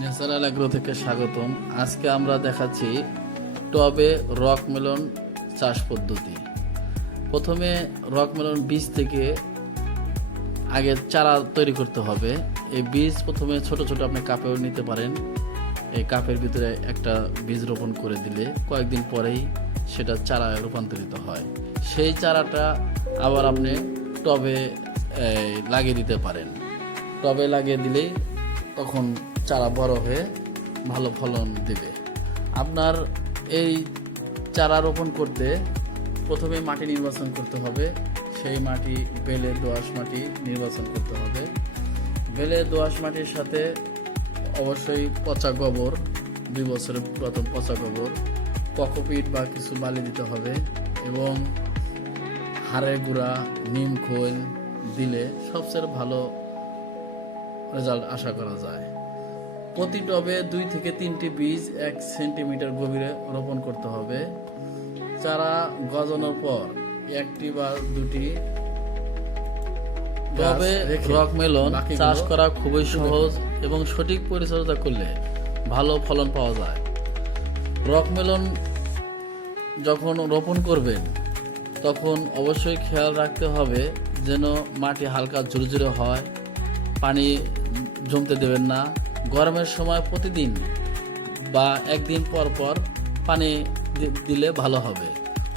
Natural agro থেকে স্বাগতম। আজকে আমরা দেখাচ্ছি টবে রক মেলন চাষ পদ্ধতি। প্রথমে রক মেলন বীজ থেকে আগে চারা তৈরি করতে হবে। এই বীজ প্রথমে ছোট ছোট আপনি কাপেও নিতে পারেন। এই কাপের ভিতরে একটা বীজ রোপণ করে দিলে কয়েকদিন পরেই সেটা চারায় রূপান্তরিত হয়। সেই চারাটা আবার আপনি টবে লাগিয়ে দিতে পারেন। টবে লাগিয়ে দিলেই তখন চারা বড় হয়ে ভালো ফলন দেবে। আপনার এই চারা রোপণ করতে প্রথমে মাটি নির্বাচন করতে হবে। সেই মাটি বেলে দোআঁশ মাটি নির্বাচন করতে হবে। বেলে দোআঁশ মাটির সাথে অবশ্যই পচা গোবর, 2 বছরের পুরাতন পচা গোবর, কোকোপিট বা কিছু বালি দিতে হবে এবং হাড়ের গুঁড়া, নিম খৈল দিলে সবচেয়ে ভালো রেজাল্ট আশা করা যায়। প্রতি টবে 2 থেকে 3টি বীজ 1 সেন্টিমিটার গভীরে রোপণ করতে হবে। চারা গজানোর পর 1টি বা 2টি টবে রক মেলন চাষ করা খুবই সহজ এবং সঠিক পরিচর্যা করলে ভালো ফলন পাওয়া যায়। রক মেলন যখন রোপণ করবেন তখন অবশ্যই খেয়াল রাখতে হবে যেন মাটি হালকা ঝুরঝুরে হয়, পানি জমতে দেবেন না। গরমের সময় প্রতিদিন বা একদিন পর পর পানি দিলে ভালো হবে।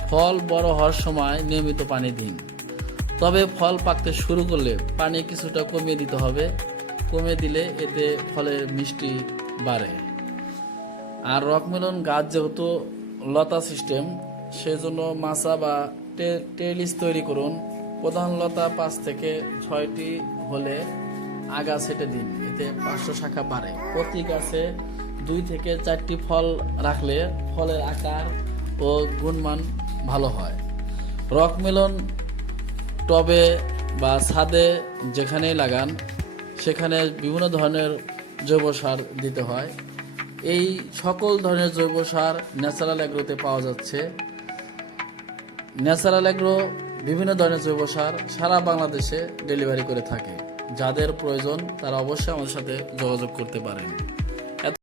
ফল বড় হওয়ার সময় নিয়মিত পানি দিন। তবে ফল পাকতে শুরু করলে পানি কিছুটা কমিয়ে দিতে হবে। কমিয়ে দিলে এতে ফলের মিষ্টি বাড়ে। আর রকমেলন গাছ যেহেতু লতা সিস্টেম, সেজন্য মাচা বা টেলিস তৈরি করুন। প্রধান লতা 5 থেকে 6টি হলে আগা ছেটে দিন, এতে 500 শাখা বাড়ে। প্রতি গাছে 2 থেকে 4টি ফল রাখলে ফলের আকার ও গুণমান ভালো হয়। রক মেলন টবে বা ছাদে যেখানেই লাগান সেখানে বিভিন্ন ধরনের জৈব সার দিতে হয়। এই সকল ধরনের জৈব সার ন্যাচারাল অ্যাগ্রোতে পাওয়া যাচ্ছে। ন্যাচারাল অ্যাগ্রো বিভিন্ন ধরনের জৈব সার সারা বাংলাদেশে ডেলিভারি করে থাকে। যাদের প্রয়োজন তারা অবশ্যই আমাদের সাথে যোগাযোগ করতে পারেন।